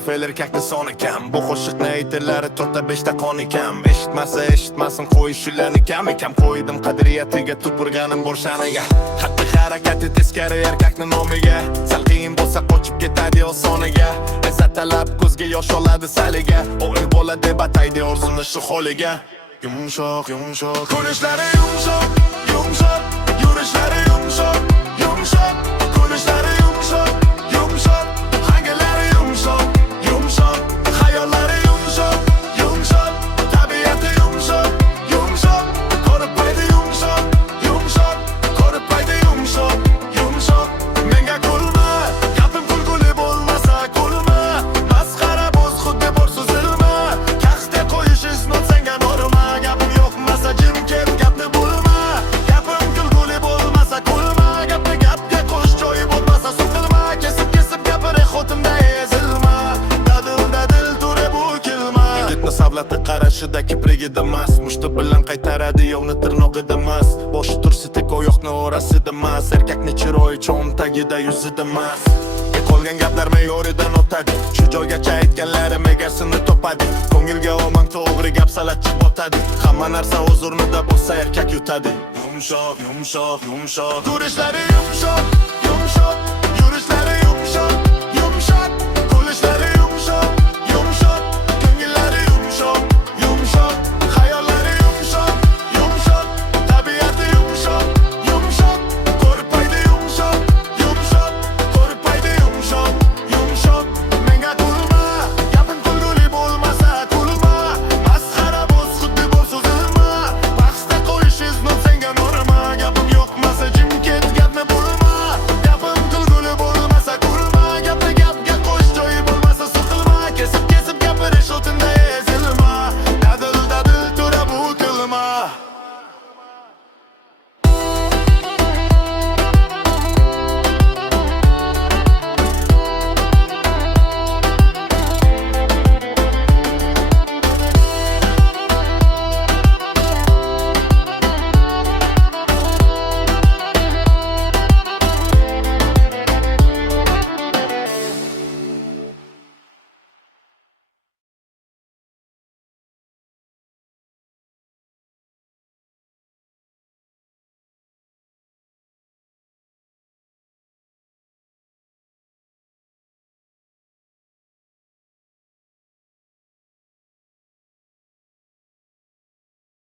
fel erkakni son ekan. Bu qo'shiqni aytillari 4-5 qon ekan. Eshitmasa eshitmasin qo'yish shularni kam ekan. Qo'ydim qadriyatiga tupurganim borshaniga. Xatti harakati teskari erkakni nomiga. Sal qiyin bo'lsa qochib ketadi osoniga. Esa talab ko'zga yosh oladi saliga. O'g'il bola deb ataydi orzuni shu holiga. Yumshoq, yumshoq, qo'lishlari yumshoq, yumshoq, yurishlari yumshoq, yumshoq, qo'lishlari yumshoq, yumshoq, hangilari yumshoq, yumshoq, hayollari yumshoq, yumshoq, tabiati yumshoq, yumshoq, ko'rib paydi yumshoq, yumshoq, ko'rib paydi yumshoq, yumshoq. Menga kulma, gapim kulguli bo'lmasa kulma, masxara bo'z xuddi bor so'zilma, kaxte qo'yish isnot senga norma. Gapim yo'qmasa jim ket, gapni bo'lma, gapim kulguli bo'lmasa kulma, gapni gapga qo'sh joyi bo'lmasa so'qilma, kesib gapir xotimda ezilma, dadilda dil turib bu kilma. Yigitni savlati qarashida kiprigida emas, mushti bilan qaytaradi yo'qni tirnog'ida emas, boshi tursitik oyoqni orasida emas, erkakni chiroyi cho'ntagida yuzida emas. Qolgan gaplar me'yoridan o'tadi, shu joygacha aytganlarim egasini topadi. Ko'ngilga omon to'g'ri gap salatchi botadi, hamma narsa o'z o'rnida bo'lsa erkak yutadi. Yumshoq, yumshoq, yumshoq, turishlari yumshoq, yumshoq,